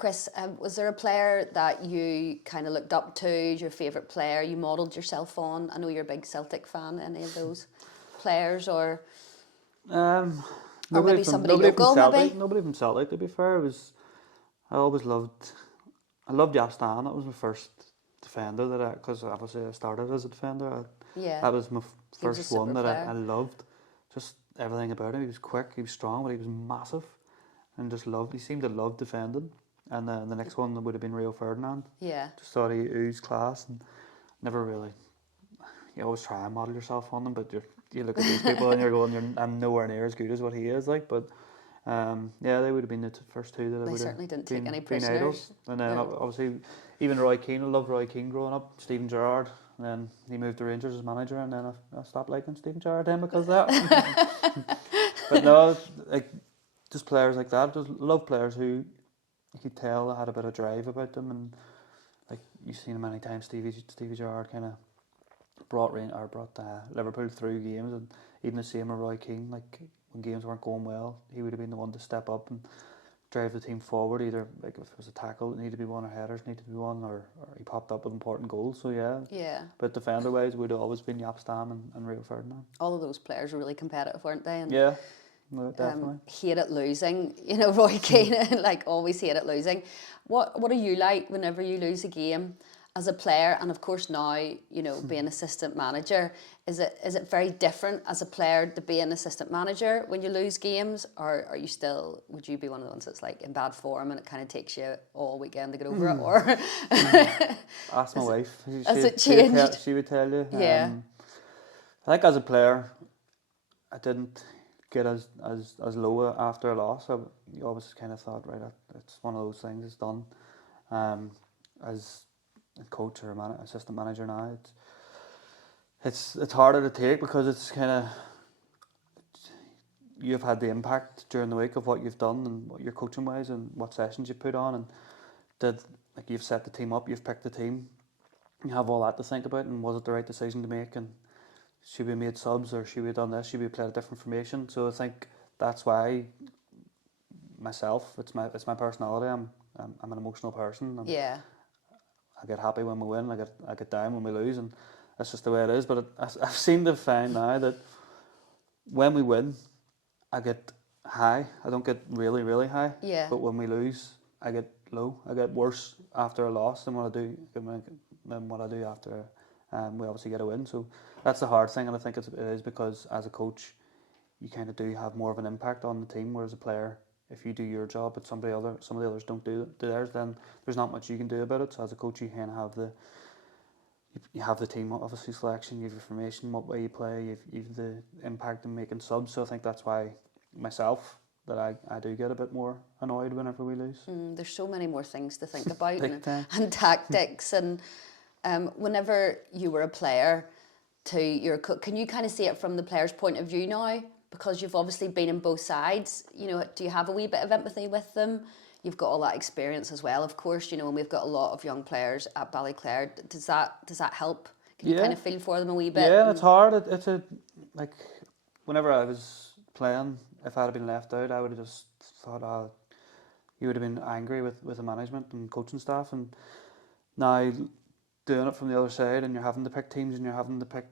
Chris, was there a player that you kind of looked up to, your favourite player you modelled yourself on? I know you're a big Celtic fan. Any of those players, or maybe somebody local, maybe? Nobody from Celtic, to be fair. I loved Jaap Stam. That was my first defender because obviously I started as a defender. That was my first one that I loved. Just everything about him. He was quick, he was strong, but he was massive, and he seemed to love defending. And the next one would have been Rio Ferdinand. Yeah. Just thought he oozed class, and never really. You always try and model yourself on them, but you look at these people and you're going, I'm nowhere near as good as what he is like. But they would have been the first two that I would have. They certainly didn't take any prisoners. Idols. And then obviously even Roy Keane. I loved Roy Keane growing up. Steven Gerrard. And then he moved to Rangers as manager, and then I stopped liking Steven Gerrard then because of that. But no, just players like that. Just love players who you could tell had a bit of drive about them, and like you've seen him many times. Stevie Gerrard kind of brought Liverpool through games, and even the same with Roy Keane. Like when games weren't going well, he would have been the one to step up and drive the team forward. Either like if it was a tackle, it needed to be one, or headers needed to be one, or he popped up with important goals. So yeah. But defender wise, would have always been Jaap Stam and Rio Ferdinand. All of those players were really competitive, weren't they? And yeah. No, definitely. Hated losing, Roy Keane, always hated losing. What are you like whenever you lose a game as a player? And of course now, being assistant manager, is it very different as a player to be an assistant manager when you lose games, or would you be one of the ones that's like in bad form and it kind of takes you all weekend to get over it? Or ask my wife. Has it changed? She would tell you. Yeah. I think as a player, I didn't get as low after a loss. You always kind of thought, right, it's one of those things, it's done. As a coach or assistant manager now, it's harder to take because it's kind of, you've had the impact during the week of what you've done and what you're coaching wise and what sessions you put on, and you've set the team up, you've picked the team, you have all that to think about, and was it the right decision to make, and should we have made subs, or should we have done this, should we have played a different formation? So I think that's why myself, it's my personality. I'm an emotional person. I get happy when we win. I get down when we lose, and that's just the way it is. But I've seemed to find now that when we win, I get high. I don't get really, really high. Yeah. But when we lose, I get low. I get worse after a loss than what I do after we obviously get a win. So that's the hard thing, and I think it is because as a coach, you kind of do have more of an impact on the team, whereas a player, if you do your job but some of the others don't do theirs, then there's not much you can do about it. So as a coach, you kind of have the team obviously selection, you have your formation, what way you play, you've the impact in making subs. So I think that's why myself that I do get a bit more annoyed whenever we lose. There's so many more things to think about and tactics, and whenever you were a player to your coach, can you kind of see it from the player's point of view now? Because you've obviously been in both sides, do you have a wee bit of empathy with them? You've got all that experience as well, of course, and we've got a lot of young players at Ballyclare. Does that help? Can you kind of feel for them a wee bit? Yeah, it's hard. It's whenever I was playing, if I had been left out, I would have just thought, you would have been angry with the management and coaching staff. And now doing it from the other side, and you're having to pick teams and you're having to pick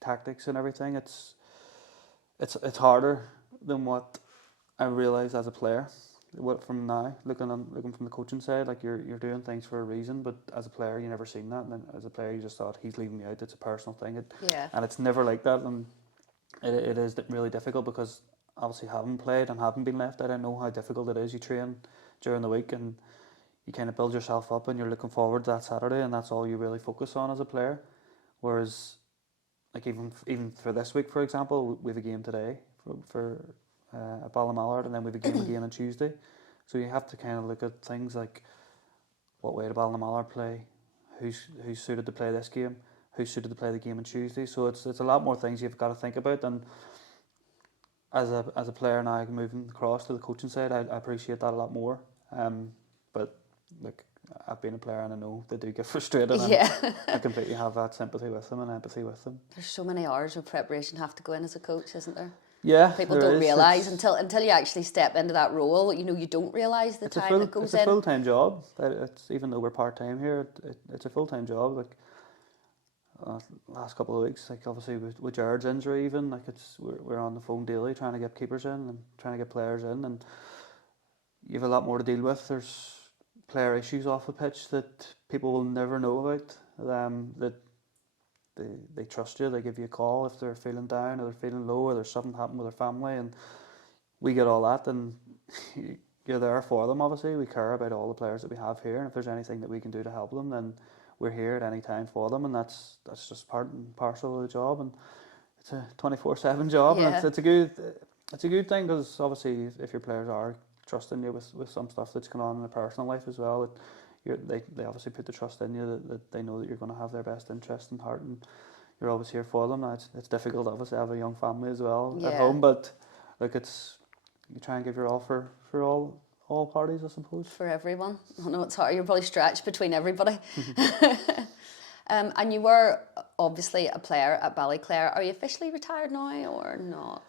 tactics and everything, it's harder than what I realised as a player. From now, looking from the coaching side, you're doing things for a reason, but as a player you never seen that, and then as a player you just thought, he's leaving me out, it's a personal thing. And it's never like that, and it is really difficult because obviously having played and having been left out, I know how difficult it is. You train during the week and you kind of build yourself up and you're looking forward to that Saturday, and that's all you really focus on as a player. Whereas, even for this week, for example, we have a game today for at Ballymallard, and then we have a game again on Tuesday. So you have to kind of look at things like what way did Ballymallard play, who's suited to play this game, who's suited to play the game on Tuesday. So it's a lot more things you've got to think about. And as a player now, moving across to the coaching side, I appreciate that a lot more. But I've been a player and I know they do get frustrated. And I completely have that sympathy with them and empathy with them. There's so many hours of preparation have to go in as a coach, isn't there? Yeah, People there don't is. realise until you actually step into that role. You know, you don't realise the time that goes It's in. a full-time job. It's even though we're part-time here, it's a full-time job. Like last couple of weeks, like obviously with Jared's injury, even like we're on the phone daily trying to get keepers in and trying to get players in, and you have a lot more to deal with. There's player issues off the pitch that people will never know about. That they trust you. They give you a call if they're feeling down or they're feeling low or there's something happened with their family, and we get all that, and you're there for them. Obviously, we care about all the players that we have here, and if there's anything that we can do to help them, then we're here at any time for them, and that's just part and parcel of the job. And it's a 24/7 job, Yeah. and it's a good thing, because obviously if your players are trusting you with some stuff that's going on in their personal life as well, they obviously put the trust in you that they know that you're going to have their best interest in heart, and you're always here for them. Now it's difficult, obviously, I have a young family as well at home, but like you try and give your all for all parties, I suppose. For everyone. I know it's hard. You're probably stretched between everybody. And you were obviously a player at Ballyclare. Are you officially retired now or not?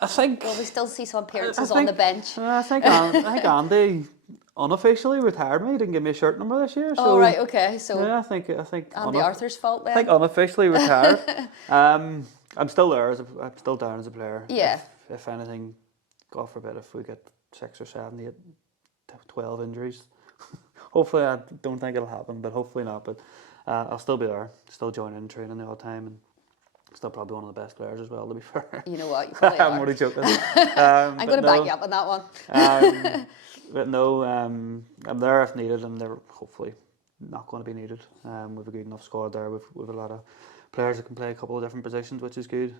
I think. Will we still see some appearances on the bench? I think Andy unofficially retired me. He didn't give me a shirt number this year. So, oh right, okay. So yeah, I think Andy Arthur's fault then. I think unofficially retired. I'm still there I'm still down as a player. Yeah. If anything, God forbid, if we get 6 or 7, 8, 12 injuries, hopefully I don't think it'll happen, but hopefully not. But I'll still be there, still joining in training the odd time, and still probably one of the best players as well, to be fair. You know what? You probably are. I'm only joking. I'm going to back you up on that one. But no, I'm there if needed, and they're hopefully not going to be needed. We've a good enough squad there. We've a lot of players that can play a couple of different positions, which is good.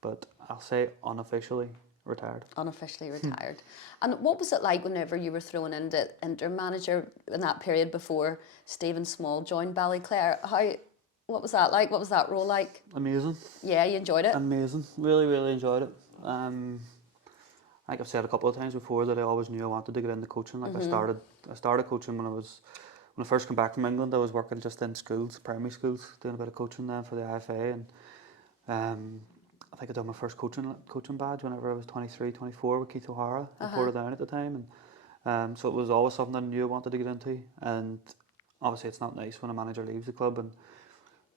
But I'll say unofficially retired. Unofficially retired. And what was it like whenever you were thrown into interim manager in that period before Stephen Small joined Ballyclare? What was that like? What was that role like? Amazing. Yeah, you enjoyed it? Amazing. Really, really enjoyed it. Like I've said a couple of times before, that I always knew I wanted to get into coaching. Like I started coaching when I first came back from England. I was working just in schools, primary schools, doing a bit of coaching then for the IFA, and I think I done my first coaching badge whenever I was 23, 24 with Keith O'Hara at Portadown at the time, and so it was always something I knew I wanted to get into. And obviously it's not nice when a manager leaves the club, and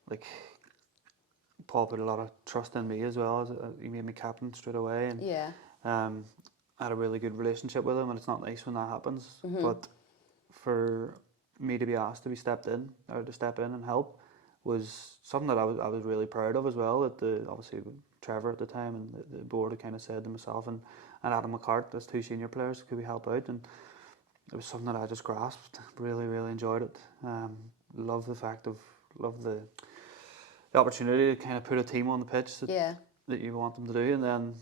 like Paul put a lot of trust in me as well. He made me captain straight away, and I had a really good relationship with him, and it's not nice when that happens. But for me to be asked to step in and help was something that I was really proud of as well. That obviously Trevor at the time and the board had kind of said to myself and Adam McCart, as 2 senior players, could we help out? And it was something that I just grasped. Really, really enjoyed it. Love the opportunity to kind of put a team on the pitch that you want them to do. And then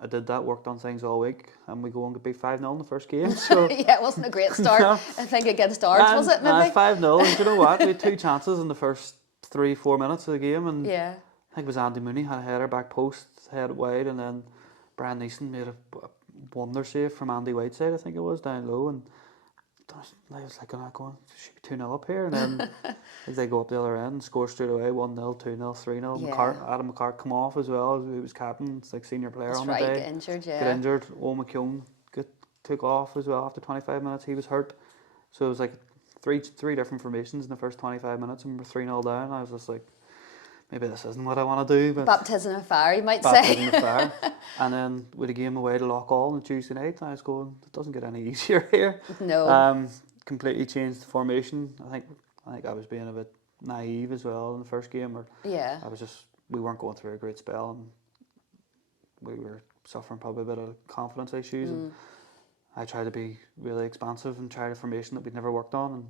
I did that, worked on things all week, and we go and get beat 5-0 in the first game. So yeah, it wasn't a great start. No. I think against Ards, was it maybe? 5-0, and do you know what? We had 2 chances in the first 3-4 minutes of the game, and yeah. I think it was Andy Mooney had a header back post, head wide, and then Brian Neeson made a wonder save from Andy Whiteside, I think it was, down low, and I was like, going, should be 2-0 up here, and then they go up the other end and score straight away, 1-0, 2-0, 3-0. Yeah. Adam McCart come off as well, he was captain, it's like senior player. That's on right, the day. Get injured, yeah. Get injured, Owen McKeown took off as well after 25 minutes, he was hurt. So it was like three different formations in the first 25 minutes, and we're 3-0 down. I was just like, maybe this isn't what I want to do. But baptism of fire, you might say. Baptism of fire. And then with a game away to Loughall on Tuesday night, I was going, it doesn't get any easier here. No. Completely changed the formation. I think I was being a bit naive as well in the first game. We weren't going through a great spell, and we were suffering probably a bit of confidence issues. And I tried to be really expansive and tried a formation that we'd never worked on, and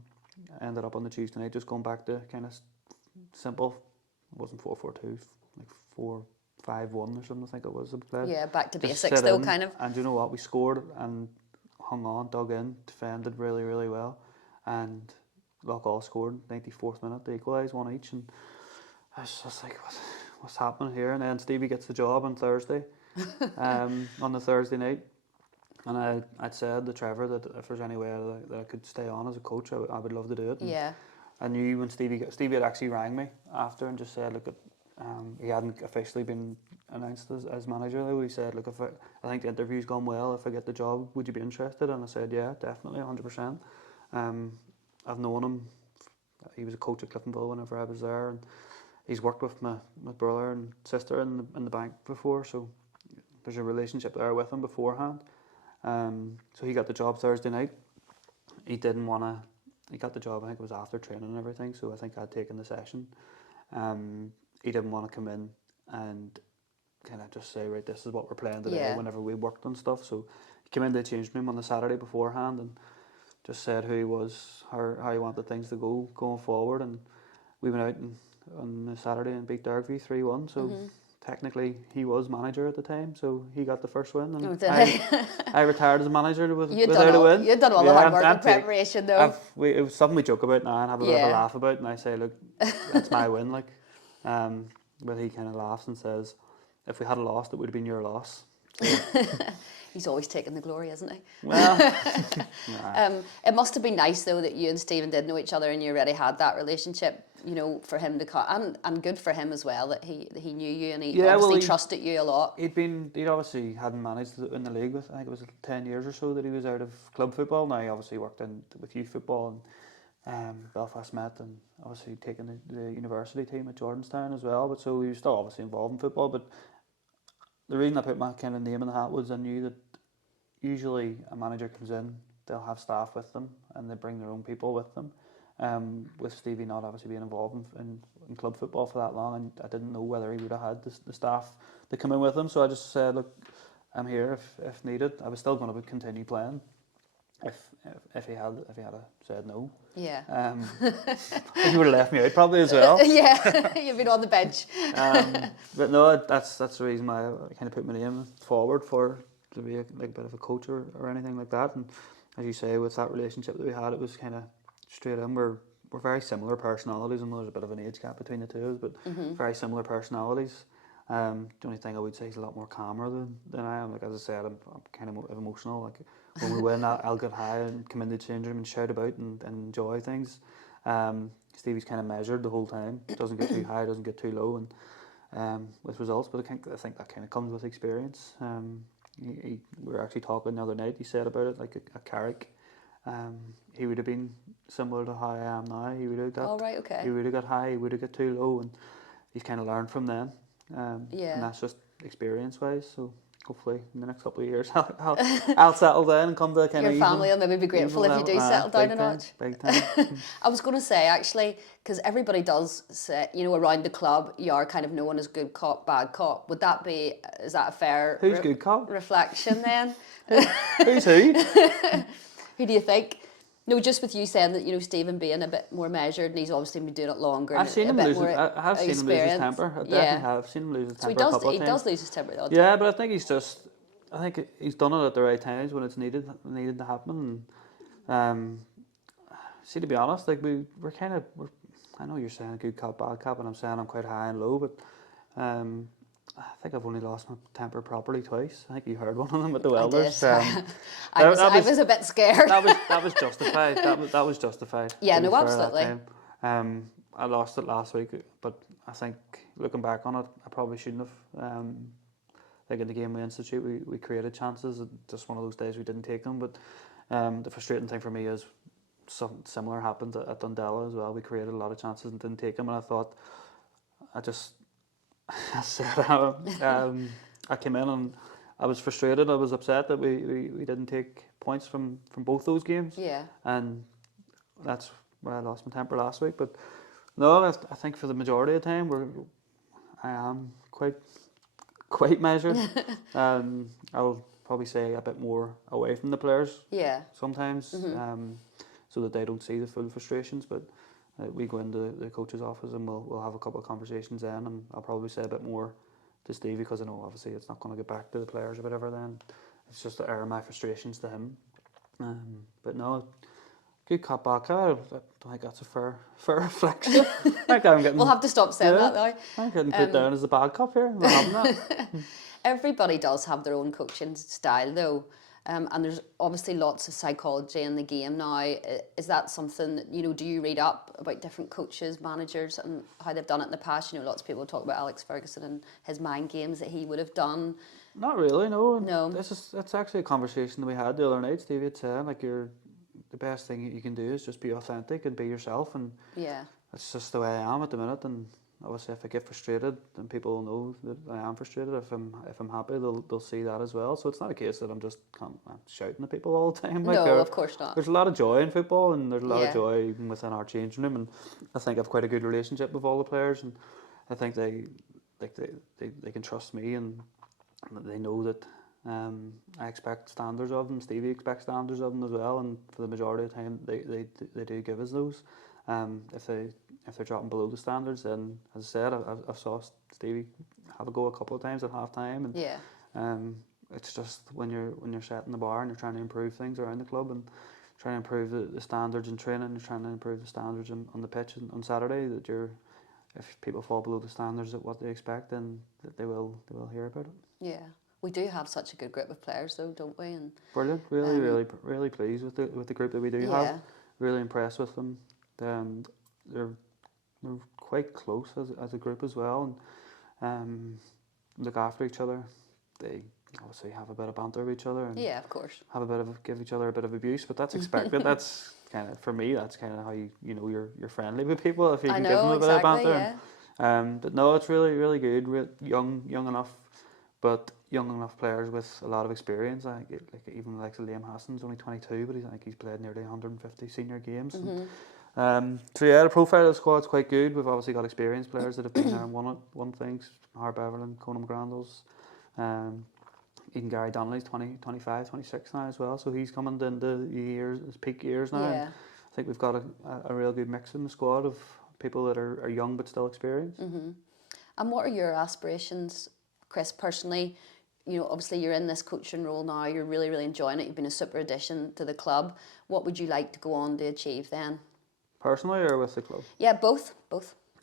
ended up on the Tuesday night just going back to kind of simple. It wasn't 4-4-2, like 4-5-1 or something, I think it was. Yeah, back to basics though, kind of. And you know what? We scored and hung on, dug in, defended really, really well. And Loughall scored 94th minute to equalise, 1 each. And I was just like, what's happening here? And then Stevie gets the job on Thursday, on the Thursday night. And I'd said to Trevor that if there's any way that I could stay on as a coach, I would love to do it. And yeah. I knew when Stevie had actually rang me after and just said, look, he hadn't officially been announced as manager, though, he said, look, I think the interview's gone well. If I get the job, would you be interested? And I said, yeah, definitely, 100%. I've known him. He was a coach at Cliftonville whenever I was there, and he's worked with my brother and sister in the bank before, so there's a relationship there with him beforehand. So he got the job Thursday night. He didn't want to. He got the job, I think it was after training and everything, so I think I'd taken the session. He didn't want to come in and kind of just say, right, this is what we're playing today, whenever we worked on stuff. So he came into the changing room on the Saturday beforehand and just said who he was, how he wanted things to go going forward. And we went out on the Saturday and beat Derby 3-1. So technically he was manager at the time, so he got the first win. And I retired as a manager without a win. You'd done all the hard work and preparation, though. It was something we joke about now and have a bit of a laugh about, and I say, look, that's my win. Like, but he kind of laughs and says, if we had lost, it would have been your loss. So. He's always taking the glory, isn't he? Well, it must have been nice, though, that you and Stephen did know each other and you already had that relationship, you know, for him to come, and good for him as well, that he knew you and he obviously trusted you a lot. He'd obviously hadn't managed in the league with, I think it was 10 years or so that he was out of club football. Now he obviously worked with youth football and Belfast Met, and obviously taken the university team at Jordanstown as well. But so he was still obviously involved in football. But the reason I put my kind of name in the hat was I knew that usually a manager comes in, they'll have staff with them and they bring their own people with them. With Stevie not obviously being involved in club football for that long, and I didn't know whether he would have had the staff to come in with him. So I just said, look, I'm here if needed. I was still going to continue playing if he had said no. Yeah. He would have left me out probably as well. Yeah, you've been on the bench. But no, that's the reason why I kind of put my name forward to be a bit of a coach or anything like that. And as you say, with that relationship that we had, it was kind of straight in. We're very similar personalities, and there's a bit of an age gap between the two of us, but very similar personalities. The only thing I would say is a lot more calmer than I am. Like, as I said, I'm kind of emotional. Like, when we win, I'll get high and come into the change room and shout about and enjoy things. Stevie's kind of measured the whole time. Doesn't get too high, doesn't get too low, and with results. But I think that kind of comes with experience. We were actually talking the other night. He said about it, like a Carrick. He would have been similar to how I am now. He would have got. Oh, right, okay. He would have got high. He would have got too low, and he's kind of learned from them. And that's just experience-wise. So hopefully in the next couple of years, I'll settle down and come to kind of. Your family will maybe be grateful if you do settle down a notch. Big time. I was going to say, actually, because everybody does say, you know, around the club, you are kind of known as good cop, bad cop. Is that a fair Who's good cop? Reflection then? Who's who? Who do you think? No, just with you saying that, you know, Stephen being a bit more measured and he's obviously been doing it longer. I've seen him lose his temper. I definitely have seen him lose his temper a couple of times. He does lose his temper though. Yeah, but I think he's done it at the right times when it's needed to happen. And, see, to be honest, like we're I know you're saying good cop, bad cop, and I'm saying I'm quite high and low, but I think I've only lost my temper properly twice. I think you heard one of them at the Welders. I was a bit scared. That was justified. That was justified. Yeah, no, absolutely. I lost it last week, but I think looking back on it, I probably shouldn't have. Like in the game we institute, we created chances. Just one of those days we didn't take them. But the frustrating thing for me is something similar happened at Dundela as well. We created a lot of chances and didn't take them, and I thought I said, I came in and I was frustrated. I was upset that we didn't take points from both those games. Yeah. And that's where I lost my temper last week. But no, I think for the majority of the time I am quite measured. I'll probably say a bit more away from the players. Yeah. Sometimes, so that they don't see the full frustrations, but. We go into the coach's office and we'll have a couple of conversations then, and I'll probably say a bit more to Stevie because I know obviously it's not going to get back to the players or whatever. Then it's just to air my frustrations to him. But no, good cop, bad cop. I don't think that's a fair reflection. I think I'm getting. We'll have to stop saying that now. I'm getting put down as the bad cop here. I'm not having that. Everybody does have their own coaching style though. And there's obviously lots of psychology in the game now. Is that something that, do you read up about different coaches, managers, and how they've done it in the past? Lots of people talk about Alex Ferguson and his mind games that he would have done. Not really, no. No. It's actually a conversation that we had the other night. Stevie had said, like, the best thing you can do is just be authentic and be yourself, and yeah, it's just the way I am at the minute. And obviously, if I get frustrated, then people will know that I am frustrated. If I'm happy, they'll see that as well. So it's not a case that I'm shouting at people all the time. Like, no, of course not. There's a lot of joy in football, and there's a lot Yeah. of joy even within our changing room. And I think I've quite a good relationship with all the players, and I think they can trust me, and they know that I expect standards of them. Stevie expects standards of them as well, and for the majority of the time, they do give us those. If they're dropping below the standards, then as I said, I've saw Stevie have a go a couple of times at half time, and Yeah. it's just when you're setting the bar and you're trying to improve things around the club and trying to improve the standards in training, you're trying to improve the standards on the pitch on Saturday, that if people fall below the standards at what they expect, then that they will hear about it. Yeah. We do have such a good group of players, though, don't we? And Brilliant. Really pleased with the group that we do have. Really impressed with them. They're quite close as a group as well, and look after each other. They obviously have a bit of banter with each other, and yeah, of course, give each other a bit of abuse, but that's expected. That's kind of, for me, that's kind of how you're friendly with people, if you can give them a bit of banter. Yeah. But no, it's really good. Young enough, but young enough players with a lot of experience. I think even like Liam Hassan's only 22, but he's played nearly 150 senior games. Mm-hmm. So yeah, the profile of the squad's quite good. We've obviously got experienced players that have been there and won things. Harb Everland, Conan McGrandles, even Gary Donnelly's 25, 26 now as well. So he's coming into his peak years now. Yeah. I think we've got a real good mix in the squad of people that are young but still experienced. Mm-hmm. And what are your aspirations, Chris, personally? Obviously you're in this coaching role now. You're really, really enjoying it. You've been a super addition to the club. What would you like to go on to achieve then? Personally, or with the club? Yeah, both.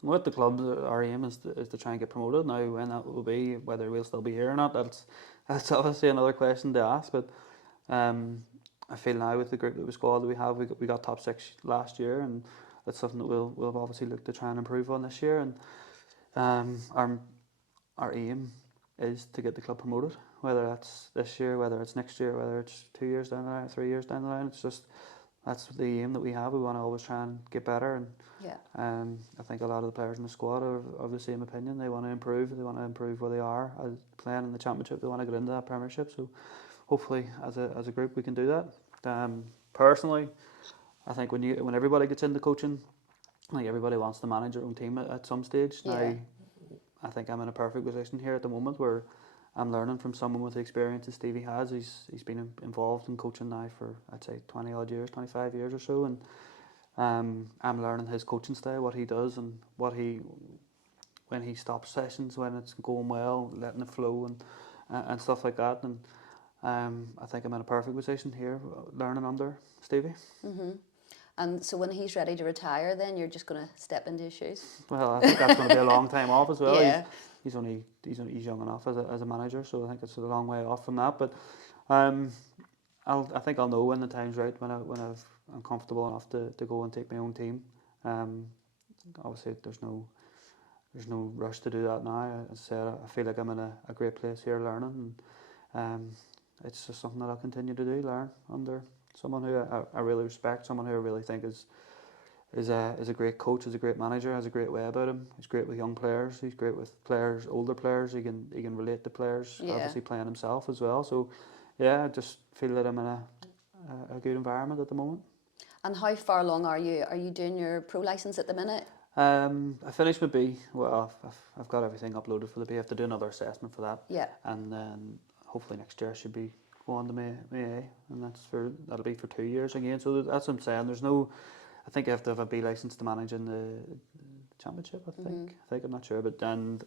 With the club, our aim is to try and get promoted. Now, when that will be, whether we'll still be here or not, that's obviously another question to ask. But I feel now with the group that squad that we have, we got top 6 last year, and that's something that we'll obviously look to try and improve on this year. And our aim is to get the club promoted, whether that's this year, whether it's next year, whether it's 2 years down the line, 3 years down the line. It's just, that's the aim that we have. We want to always try and get better, and I think a lot of the players in the squad are of the same opinion. They want to improve. They want to improve where they are as playing in the championship. They want to get into that Premiership. So hopefully, as a group, we can do that. Personally, I think when everybody gets into coaching, I think everybody wants to manage their own team at some stage. Yeah. Now, I think I'm in a perfect position here at the moment where I'm learning from someone with the experience that Stevie has. He's been involved in coaching now for, I'd say, 20 odd years, 25 years or so, and I'm learning his coaching style, what he does, and when he stops sessions, when it's going well, letting it flow, and stuff like that. And I think I'm in a perfect position here, learning under Stevie. Mm-hmm. And so when he's ready to retire, then you're just going to step into his shoes? Well, I think that's going to be a long time off as well. Yeah. He's young enough as a manager, so I think it's a long way off from that. But I think I'll know when the time's right, when I'm comfortable enough to go and take my own team. Obviously, there's no rush to do that now. As I said, I feel like I'm in a great place here learning, and it's just something that I'll continue to do, learn under someone who I really respect, someone who I really think is a great coach, is a great manager, has a great way about him. He's great with young players. He's great with players, older players. He can relate to players. Yeah. Obviously playing himself as well. So yeah, I just feel that I'm in a good environment at the moment. And how far along are you? Are you doing your pro licence at the minute? I finished my B. Well, I've got everything uploaded for the B. I have to do another assessment for that. Yeah. And then hopefully next year I should be going to my A, and that'll be for 2 years again. So that's what I'm saying. I think you have to have a B licence to manage in the championship. I think I'm not sure, but then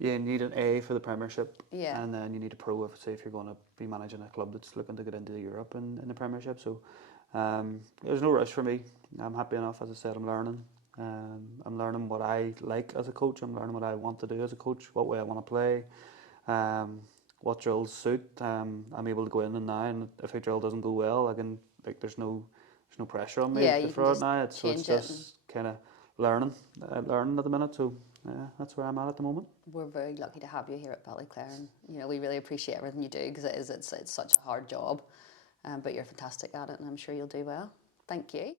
you need an A for the Premiership. Yeah. And then you need a pro if you're going to be managing a club that's looking to get into Europe in the Premiership. So there's no rush for me. I'm happy enough. As I said, I'm learning. I'm learning what I like as a coach. I'm learning what I want to do as a coach, what way I want to play. what drills suit. I'm able to go in and now, and if a drill doesn't go well, I can there's no pressure on me Yeah, to you can throw it just now. It's change it. just kind of learning at the minute. So yeah, that's where I'm at the moment. We're very lucky to have you here at Ballyclare, and we really appreciate everything you do, because it's such a hard job, but you're fantastic at it, and I'm sure you'll do well. Thank you.